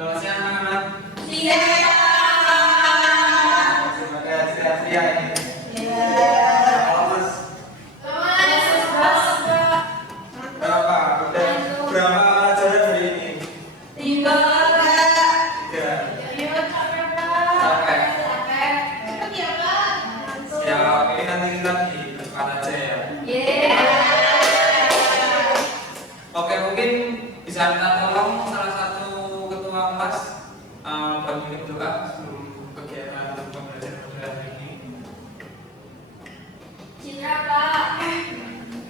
Selamat siang anak-anak. Siang. Semoga sehat-sehat ini. Iya. Halo Mas. Berapa? Udah berapa pelajaran hari ini? 3. Tiga. Capek. Siap. Ini nanti kita di depan aja ya. Oke, mungkin bisa minta tolong salah satu ketua kelas bantuin doa sebelum kegiatan pembelajaran hari ini.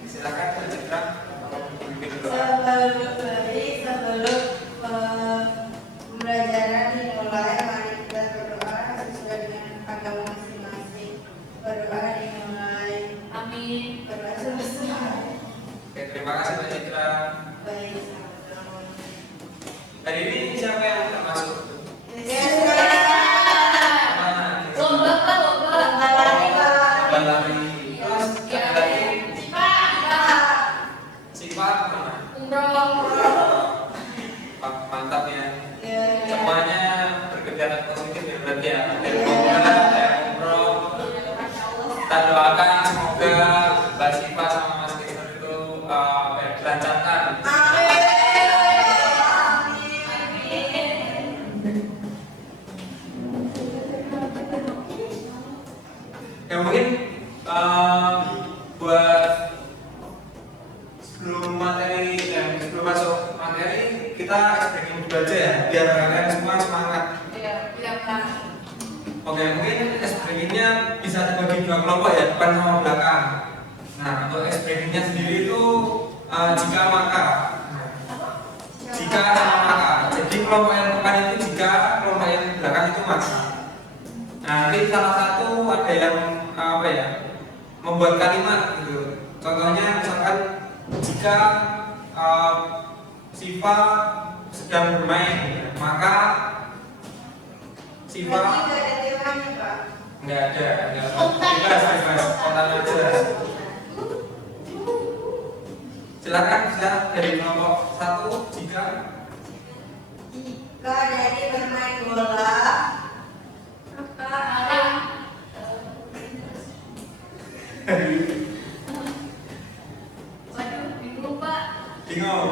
Silakan bercerita memimpin doa. Sebelum pembelajaran dimulai, mari kita berdoa sesuai dengan agama masing-masing. Berdoa dimulai. Amin. Berdoa selesai. Oke, terima kasih Mbak Citra. Baik. Hari ini siapa yang termasuk? Lomba lari. Terus ada lagi sifat mana? Mantap ya. Semuanya berkegiatan positif ya berarti ya. Ada lomba, ada umroh. Kita doakan semoga Mbak Siva sama Mas Kristen itu dilancarkan. Ya mungkin buat sebelum masuk materi kita breaking dulu aja ya biar kalian semua semangat. Oke, mungkin breakingnya bisa dibagi dua kelompok ya, depan sama belakang. Nah, untuk breakingnya sendiri itu jika maka. Jika sama maka. Jadi kelompok yang depan itu jika, kelompok yang belakang itu maka. Nah, nanti salah satu ada yang membuat kalimat gitu. Contohnya misalkan jika Siva sedang bermain, maka Siva nggak ada. Bebas, spontan aja. Silakan bisa dari kelompok 1 jika dari bermain bola, bingung.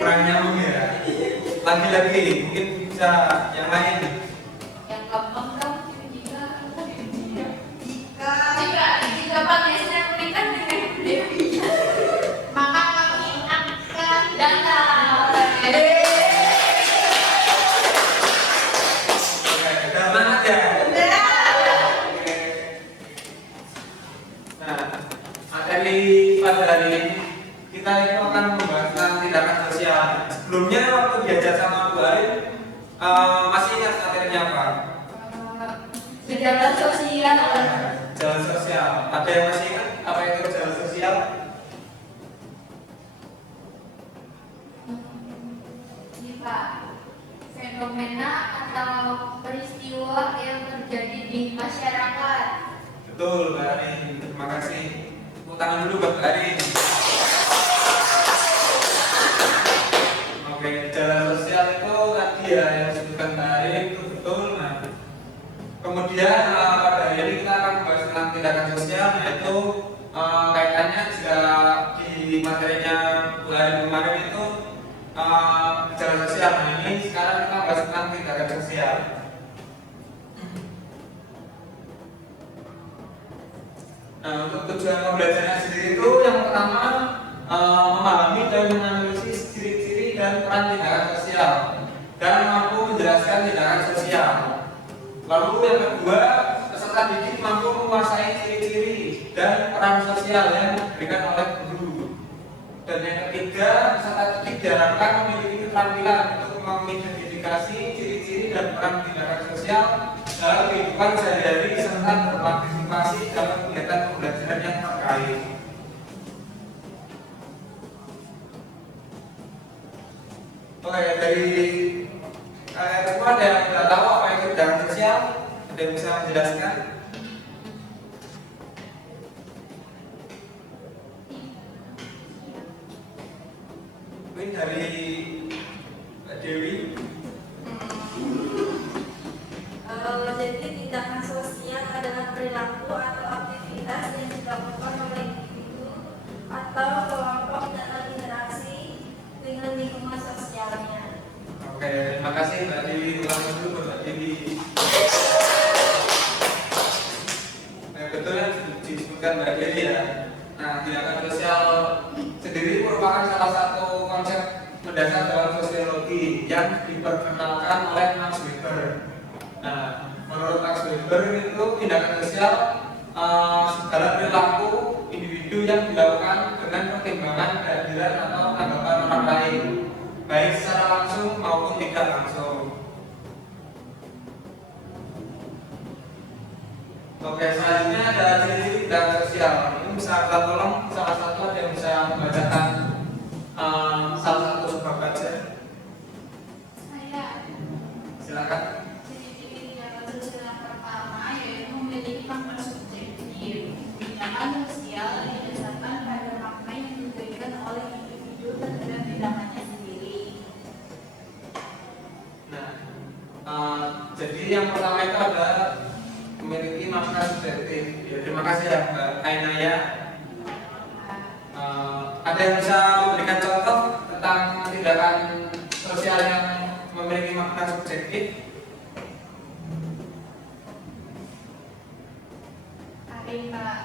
Kurang nyambung ya. Lagi-lagi mungkin bisa yang lain. Oke, semangat ya. Nah, materi pada hari ini kita itu akan membahas tentang tindakan sosial. Sebelumnya waktu diajar sama Bu Arin, masih ingat materinya apa? Jalan sosial. Jalan sosial. Ada yang masih ingat apa itu jalan sosial? Fenomena atau peristiwa yang terjadi di masyarakat. Betul, Mbak Arin. Terima kasih. Tepuk tangan dulu buat Mbak Arin. Oke, jalan sosial itu tadi ya yang disebutkan Mbak Arin itu betul. Nah, kemudian pada hari ini kita akan membahas tentang tindakan sosial, yaitu kaitannya jika di materinya Bu Arin kemarin itu jalan sosial. Nah, ini sekarang kita bahas tentang tindakan sosial. Nah, untuk tujuan pembelajaran sendiri itu yang pertama memahami dan menganalisis ciri-ciri dan peran tindakan sosial dan mampu menjelaskan tindakan sosial. Lalu yang kedua, peserta didik mampu menguasai ciri-ciri dan peran sosial yang diberikan oleh guru. Dan yang ketiga, peserta didik diharapkan memiliki keterampilan untuk mengidentifikasi ciri-ciri dan peran tindakan sosial dalam kehidupan sehari-hari serta berpartisipasi dalam kegiatan pembelajaran yang terkait. Oke, dari kalian semua ada yang tidak tahu apa itu tindakan sosial? Ada yang bisa menjelaskan? Mungkin dari Mbak Dewi. Jadi tindakan sosial adalah perilaku atau aktivitas yang dilakukan oleh individu atau kelompok dalam interaksi dengan lingkungan sosialnya. Oke, terima kasih Mbak Dewi. Ulang dulu Mbak Dewi. Betul yang disebutkan Mbak Dewi ya. Nah, tindakan sosial sendiri merupakan salah satu konsep mendasar dalam sosiologi yang diperkenalkan oleh Max Weber. Nah, menurut Max Weber itu tindakan sosial segala perilaku individu yang dilakukan dengan pertimbangan kehadiran atau anggapan orang lain, baik secara langsung maupun tidak langsung. Oke, selanjutnya ada ciri-ciri tindakan sosial. Ini bisa kita tolong salah satu ada yang bisa membacakan salah satu sebab baca. Saya Silakan. ciri-ciri tindakan sosial yang pertama yaitu memiliki makna subjektif. Tindakan sosial didasarkan pada makna yang diberikan oleh individu terhadap tindakannya sendiri. Nah, jadi yang pertama itu adalah memiliki makna subjektif. Ya, terima kasih ya Mbak Ainaya. Ada yang bisa memberikan contoh tentang tindakan sosial yang memiliki makna subjektif? Hari Pak.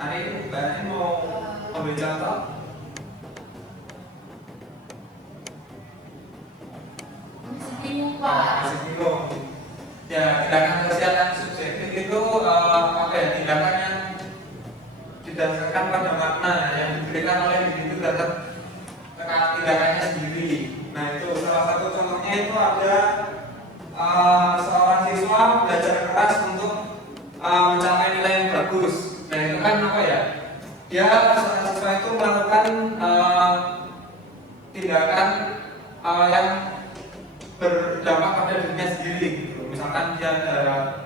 Hari Mbak Ani mau ambil contoh? Masih bingung Pak. Masih bingung. Ya, tindakan sosial yang subjektif itu apa ya? Tindakan yang didasarkan pada makna yang diberikan oleh individu terhadap tindakannya sendiri. Nah, itu salah satu contohnya itu ada seorang siswa belajar keras untuk mencapai nilai yang bagus. Nah, itu kan apa ya? Dia seorang siswa itu melakukan tindakan yang berdampak pada dirinya sendiri gitu. Misalkan dia ada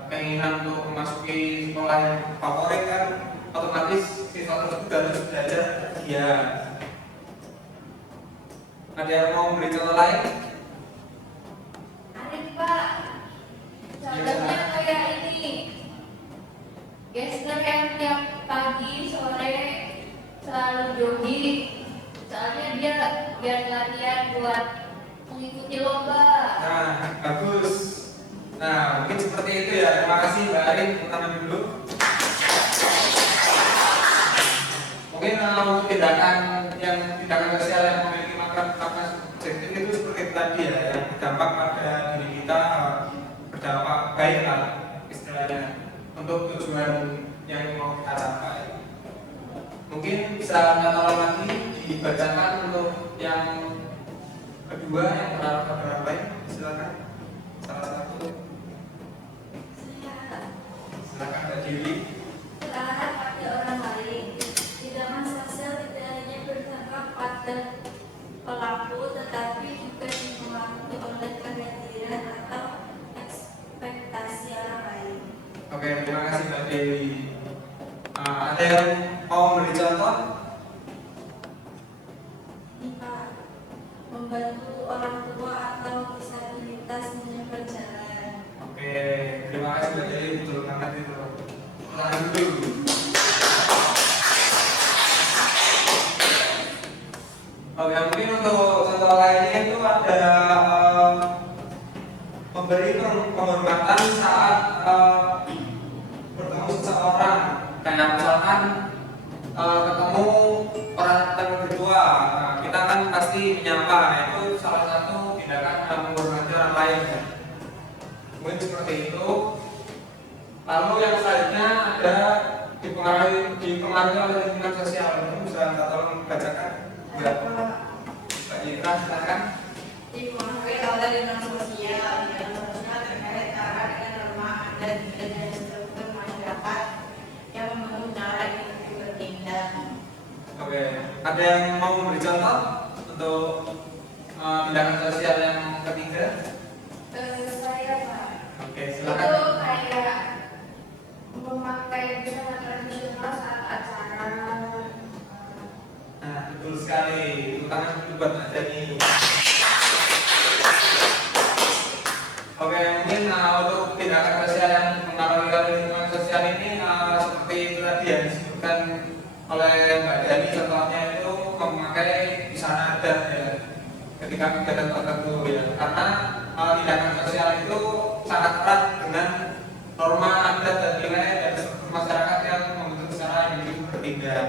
keinginan untuk memasuki sekolah yang favorit kan, otomatis siswa tersebut harus belajar dia. Ada yang mau memberi contoh lain? Hari Pak. Contohnya kayak ini. Gester yang tiap pagi sore selalu jogging. Soalnya dia biar latihan buat mengikuti lomba. Nah, bagus. Nah, mungkin seperti itu ya. Terima kasih Mbak Arin, tangan dulu. Mungkin untuk tindakan sosial yang memiliki makna subjektif itu seperti tadi ya, yang berdampak pada diri kita, berdampak baik lah istilahnya untuk tujuan yang mau kita capai. Mungkin bisa tolong lagi dibacakan untuk yang kedua yang terhadap orang lain. Silakan salah satu. Silakan Mbak Dewi. Terhadap pada orang lain, tindakan sosial tidak hanya berdampak pada pelaku, tetapi juga dipengaruhi oleh kehadiran atau ekspektasi orang lain. Oke, terima kasih Mbak Dewi. Ada yang mau memberi contoh? Jika membantu orang tua atau disabilitas dengan berjalan. Oke, terima kasih Mbak Dewi, betul banget itu. Lanjut dulu. Oke, mungkin untuk contoh lainnya itu ada memberi penghormatan saat bertemu seseorang. Kayak misalkan ketemu orang yang berdua, nah, kita kan pasti menyapa. Nah, itu salah satu tindakan yang menghormati orang lain. Mungkin seperti itu. Lalu yang selanjutnya ada dipengaruhi oleh lingkungan sosial. Itu bisa kita tolong bacakan? Mbak Yitra, silakan. Dipengaruhi oleh lingkungan sosial terkait cara dengan norma adat dan struktur masyarakat yang membangun cara individu bertindak. Oke, ada yang mau memberi contoh untuk tindakan sosial yang ketiga? Saya Pak. Oke, Itu silakan. kayak memakai busana tradisional saat acara. Nah, betul sekali. Itu tepuk tangan dulu buat Mbak Dani. Oke, mungkin untuk tindakan sosial yang mengaruhi lingkungan sosial ini seperti itu tadi yang disebutkan oleh Mbak Dani, contohnya itu memakai busana adat ya, ketika kegiatan tertentu ya, karena tindakan sosial itu sangat erat dengan norma adat dan nilai dan struktur masyarakat yang membentuk secara individu bertindak.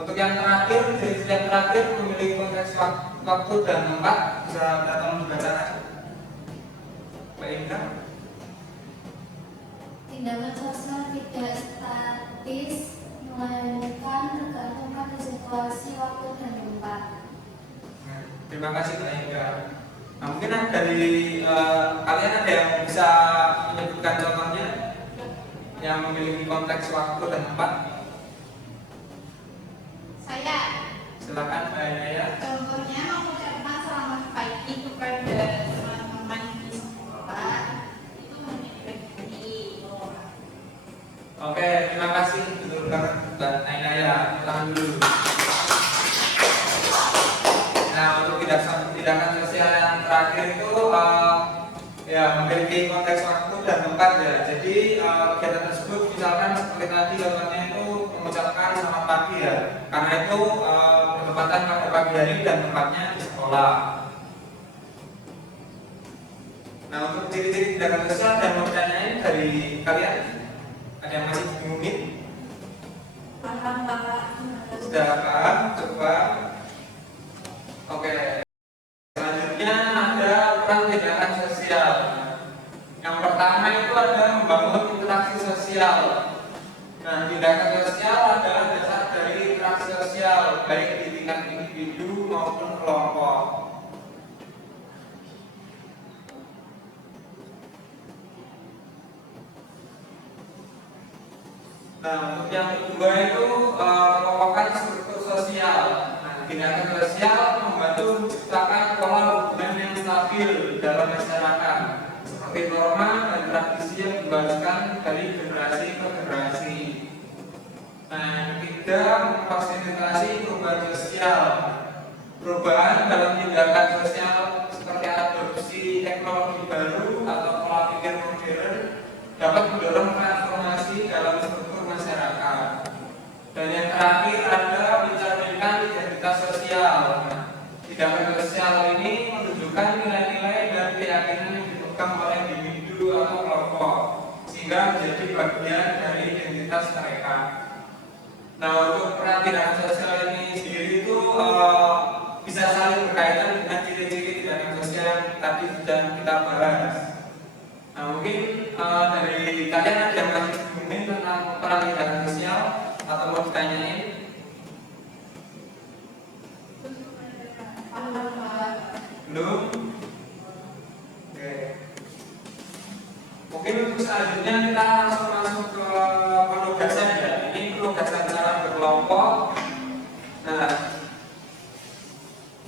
Untuk yang terakhir, jenis yang terakhir memiliki konteks waktu dan tempat, bisa datang dibacakan. Mbak Inka. Tindakan sosial tidak statis, melainkan tergantung pada situasi, waktu, dan tempat. Terima kasih Mbak Inka. Nah, mungkin dari kalian ada yang bisa menyebutkan contohnya yang memiliki konteks waktu dan tempat? Saya Silakan Mbak Inaya. contohnya mengucapkan selamat pagi kepada teman-teman di sekolah itu menjadi. Oke, terima kasih betul banget Mbak Inaya. Tangan dulu. Nah, untuk tindakan sosial yang terakhir itu ya memiliki konteks waktu dan tempat ya. Jadi kegiatan tersebut misalkan seperti tadi contohnya itu mengucapkan selamat pagi ya, karena itu bertepatan pada pagi hari dan tempatnya di sekolah. Nah, untuk ciri-ciri tindakan sosial dan mau ditanyain dari kalian, ada yang masih bingungin? Paham, Pak. Sudah paham? Coba. Oke. Selanjutnya ada peran tindakan sosial. Yang pertama itu ada membangun interaksi sosial. Nah, tindakan sosial adalah dasar dari interaksi sosial, baik di tingkat individu maupun kelompok. Nah, untuk yang kedua itu mengokohkan struktur sosial. Nah, tindakan sosial membantu menciptakan pola hubungan yang stabil dalam masyarakat, seperti norma dan tradisi yang diwariskan dari generasi ke generasi. Nah, yang ketiga memfasilitasi perubahan sosial. Perubahan dalam tindakan sosial seperti adopsi teknologi baru atau pola pikir modern dapat mendorong transformasi dalam struktur masyarakat. Dan yang terakhir ada mencerminkan identitas sosial. Nah, tindakan sosial ini menunjukkan nilai-nilai dan keyakinan yang dipegang oleh individu atau kelompok, sehingga menjadi bagian dari identitas mereka. Nah, untuk peran tindakan sosial ini sendiri itu bisa saling berkaitan dengan ciri-ciri tindakan sosial yang tadi sudah kita bahas. Nah, mungkin dari kalian ada yang masih bingung tentang peran tindakan sosial atau mau ditanyain? Belum? Oke. Mungkin untuk selanjutnya kita langsung masuk ke penugasan ya. Ini penugasan cara berkelompok. Nah,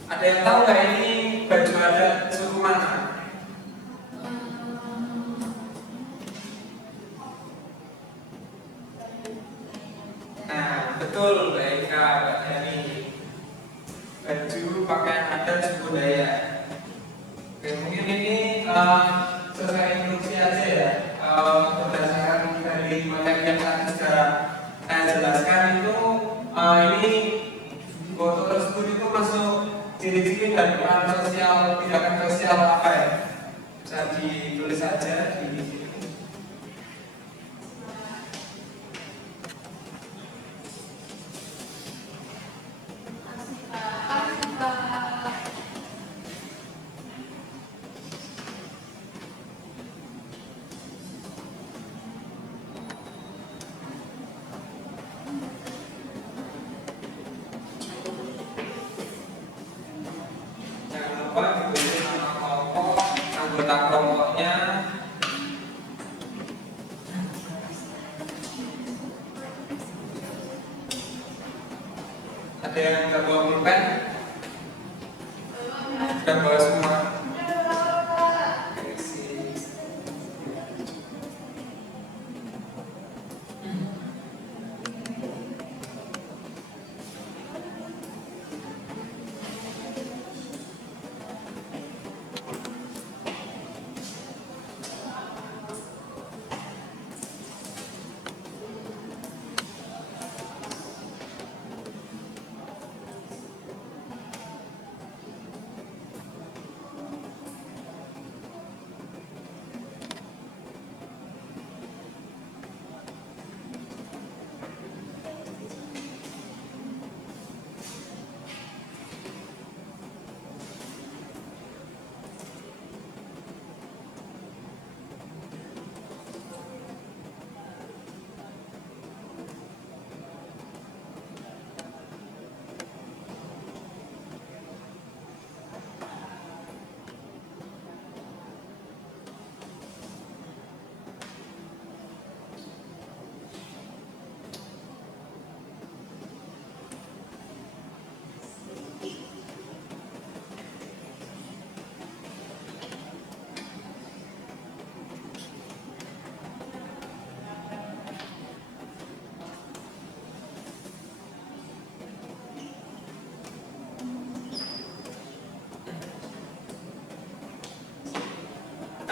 ada yang tahu nggak ini baju adat suku mana? Nah, betul, Mbak Eka, Mbak Dani. Baju pakaian adat suku Dayak. Oke, mungkin ini sesuai instruksi aja ya. Berdasarkan dari materi yang tadi sudah saya jelaskan itu, ini foto tersebut itu masuk ciri-ciri dan peran sosial, tindakan sosial apa ya? Bisa ditulis saja di sini. Jangan lupa ditulis nama kelompok, anggota kelompoknya. Ada yang nggak bawa pulpen? Sudah bawa semua? Oke, sip.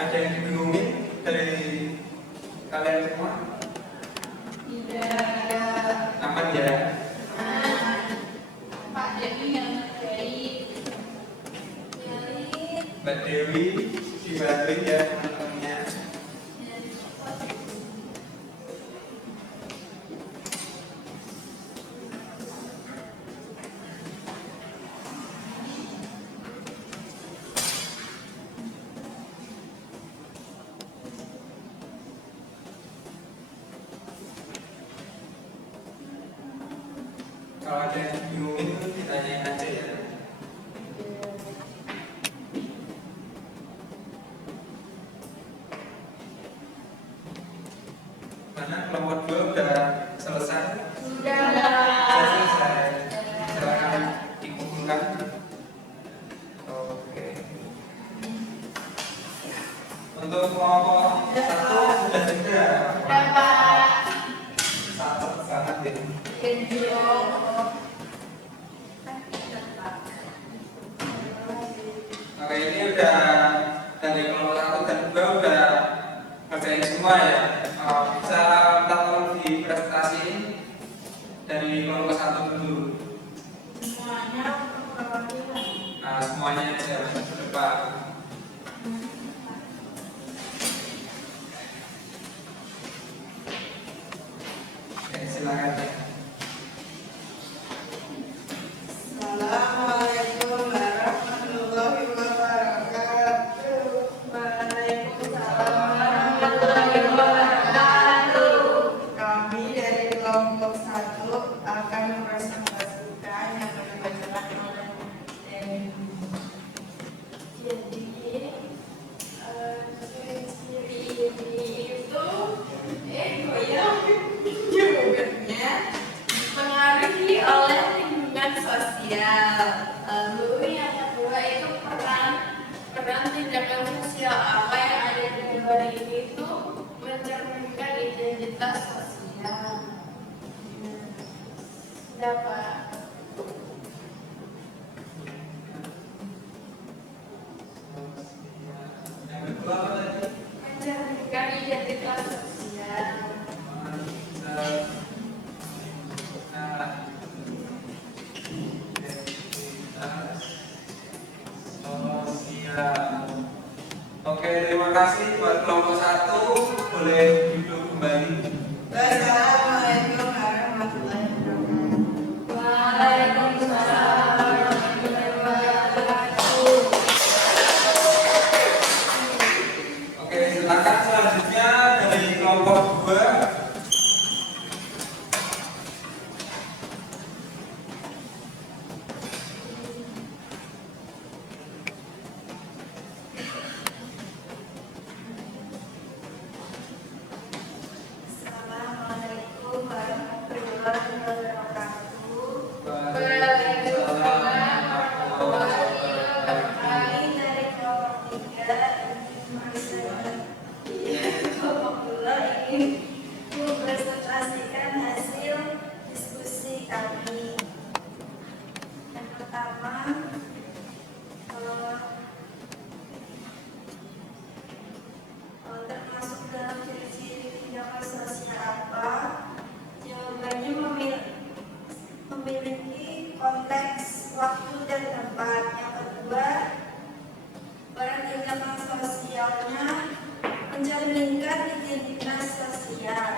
Ada yang dibingungin dari kalian semua? Tidak. Aman ya? Pak Dewi yang ngerjain. Mbak Dewi dibantuin ya teman-temannya. Kalau ada yang bingungin tuh ditanyain aja ya. Mana kelompok 2 udah selesai? Sudah. Selesai. Silakan dikumpulkan. Oke. Untuk kelompok 1 sudah juga. Dapat. Sangat banget deh. Oke, ini udah dari kelompok 1 dan 2 udah ngerjain semua ya. Bisa minta tolong dipresentasiin dari kelompok 1 dulu. Semuanya perwakilan. Nah, semuanya aja ke depan. Oke, silakan ya. Assalamualaikum warahmatullahi wabarakatuh. Waalaikumsalam warahmatullahi wabarakatuh. Kami dari kelompok 1 akan mempresentasikan yang dibacakan oleh Dewi. Jadi ciri-ciri itu Berikutnya dipengaruhi oleh lingkungan sosial. lalu yang kedua itu peran tindakan sosial apa yang ada di luar ini itu mencerminkan identitas sosial. Dapat Yang kedua apa tadi? mencerminkan identitas sosial. Oke, terima kasih buat kelompok 1. Boleh duduk kembali. Wassalamualaikum warahmatullahi wabarakatuh. Waalaikumsalam warahmatullahi wabarakatuh. Oke, silakan selanjutnya dari kelompok 2. Assalamualaikum warahmatullahi wabarakatuh. Kami dari kelompok 3 kelompok 2 ingin mempresentasikan hasil diskusi kami. Yang pertama, termasuk dalam ciri-ciri tindakan sosial apa? Jawabannya memiliki konteks, waktu, dan tempat. Yang kedua, peran tindakan sosialnya mencerminkan identitas sosial.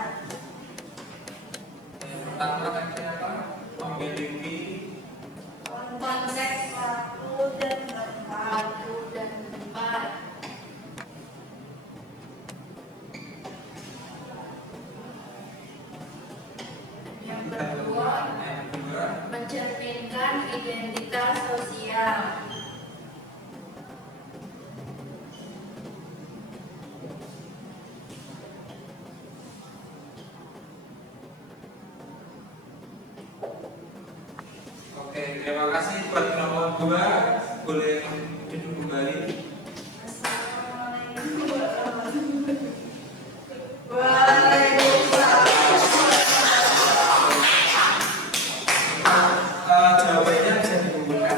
Yang pertama tadi apa? Memiliki Konteks, waktu, dan tempat. Waktu dan tempat. Yang kedua, mencerminkan identitas sosial. Oke, terima kasih buat kelompok 2. Boleh duduk kembali. Assalamualaikum warahmatullahi wabarakatuh. Waalaikumsalam. Jawabannya bisa dikumpulkan.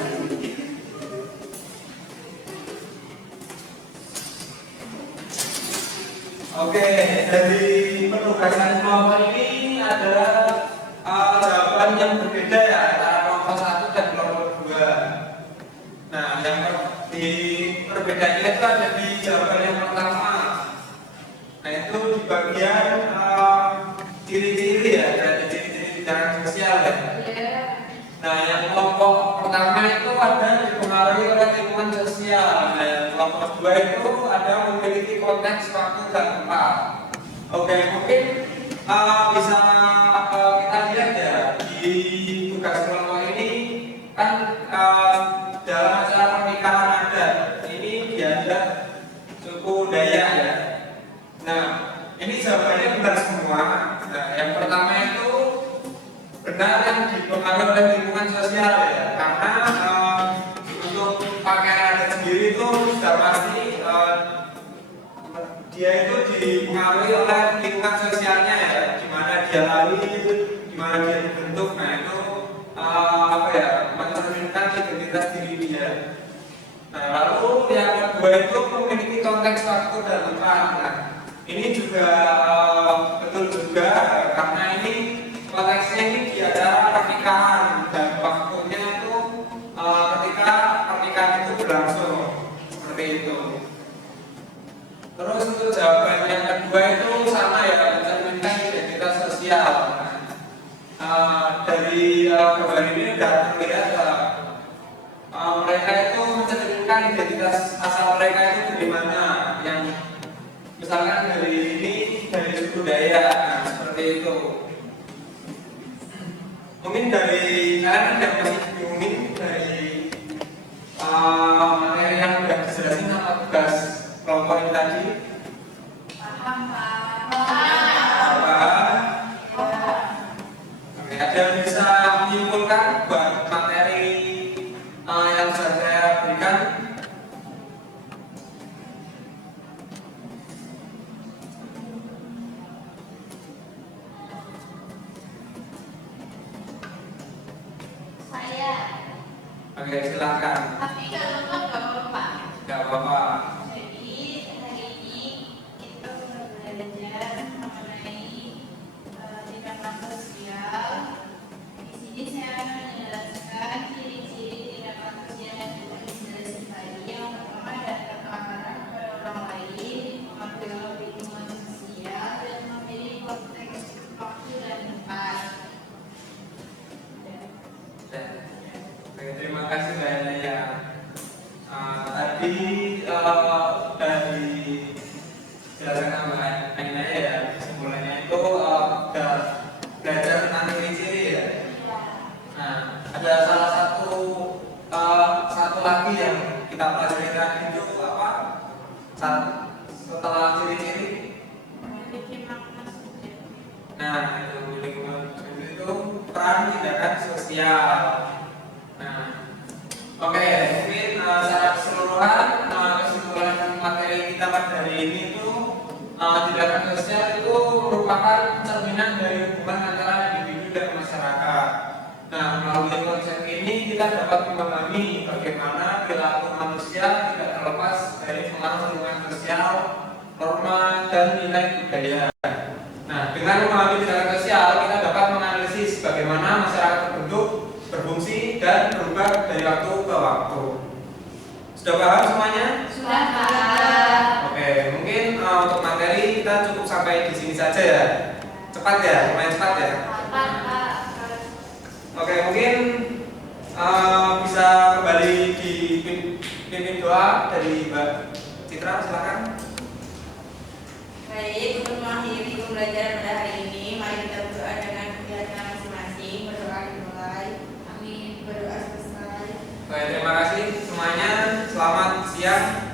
dari penugasan kelompok ini ada jawaban yang berbeda ya antara kelompok 1 dan kelompok 2. Nah, yang di perbedaannya itu ada di jawaban yang pertama. Nah, itu di bagian ciri-ciri ya, berarti ciri-ciri interaksi sosial ya. Nah, yang kelompok pertama itu ada dipengaruhi oleh lingkungan sosial. Nah, yang kelompok 2 itu ada memiliki konteks waktu dan tempat. Oke, mungkin bisa kita lihat ya di tugas kelompok ini kan dalam acara pernikahan adat ini diajak suku Dayak ya. Nah, ini jawabannya benar semua. Nah, yang pertama itu benar yang dipengaruhi oleh lingkungan sosial ya, karena untuk pakaian adat sendiri itu sudah pasti dia itu dipengaruhi oleh lingkungan sosialnya ya, di mana dia lahir, di mana dia dibentuk. Nah, itu mencerminkan identitas diri dia. Nah, lalu yang kedua itu memiliki konteks waktu dan tempat. Nah, ini juga betul juga karena ini konteksnya ini di acara pernikahan dan waktunya itu ketika pernikahan itu berlangsung seperti itu. Terus untuk jawaban yang kedua itu sama ya, mencerminkan identitas sosial. Dari gambar ini sudah terlihat mereka itu mencerminkan identitas asal mereka itu dari mana. Yang misalkan dari ini dari suku Dayak, nah, seperti itu. Mungkin dari kalian yang masih bingungin dari materi yang sudah dijelasin sama tugas kelompok ini tadi. Paham, Pak. Oke, ada yang bisa menyimpulkan buat materi yang sudah saya berikan? Saya. Oke, silakan. Tapi kalau enggak apa-apa. Gak apa-apa. Jadi hari ini kita sudah belajar mengenai tindakan sosial. Di sini saya akan menjelaskan ciri-ciri tindakan sosial yang sudah dijelaskan tadi. Yang pertama adalah keamanan kepada orang lain, mengambil lingkungan sosial, dan memilih konteks waktu dan tempat. Oke, terima kasih banyak ya. Tadi dari jelasan tambahan lainnya ya, kesimpulannya itu udah belajar tentang ciri-ciri ya. Nah, ada salah satu lagi yang kita pelajari tadi itu apa? Setelah ciri-ciri. Memiliki makna subjektif. Nah, itu lingkungan itu peran tindakan sosial. Nah, oke, mungkin secara keseluruhan kesimpulan materi kita pada hari ini itu tindakan sosial itu merupakan cerminan dari hubungan antara individu dan masyarakat. Nah, melalui konsep ini kita dapat memahami bagaimana perilaku manusia tidak terlepas dari pengaruh lingkungan sosial, norma, dan nilai budaya. Nah, dengan memahami tindakan sosial, kita dapat menganalisis bagaimana masyarakat terbentuk, berfungsi, dan berubah dari waktu ke waktu. Sudah paham semuanya? Sudah, Pak. Oke, mungkin untuk materi kita cukup sampai di sini saja ya. Cepat ya, lumayan cepat ya. Pak. Oke, mungkin bisa kembali dipimpin doa dari Mbak Citra, silakan. Baik, untuk mengakhiri pembelajaran pada hari ini, mari kita berdoa dengan kegiatan masing-masing. Berdoa dimulai. Amin. Berdoa selesai. Baik, terima kasih semuanya. Selamat siang.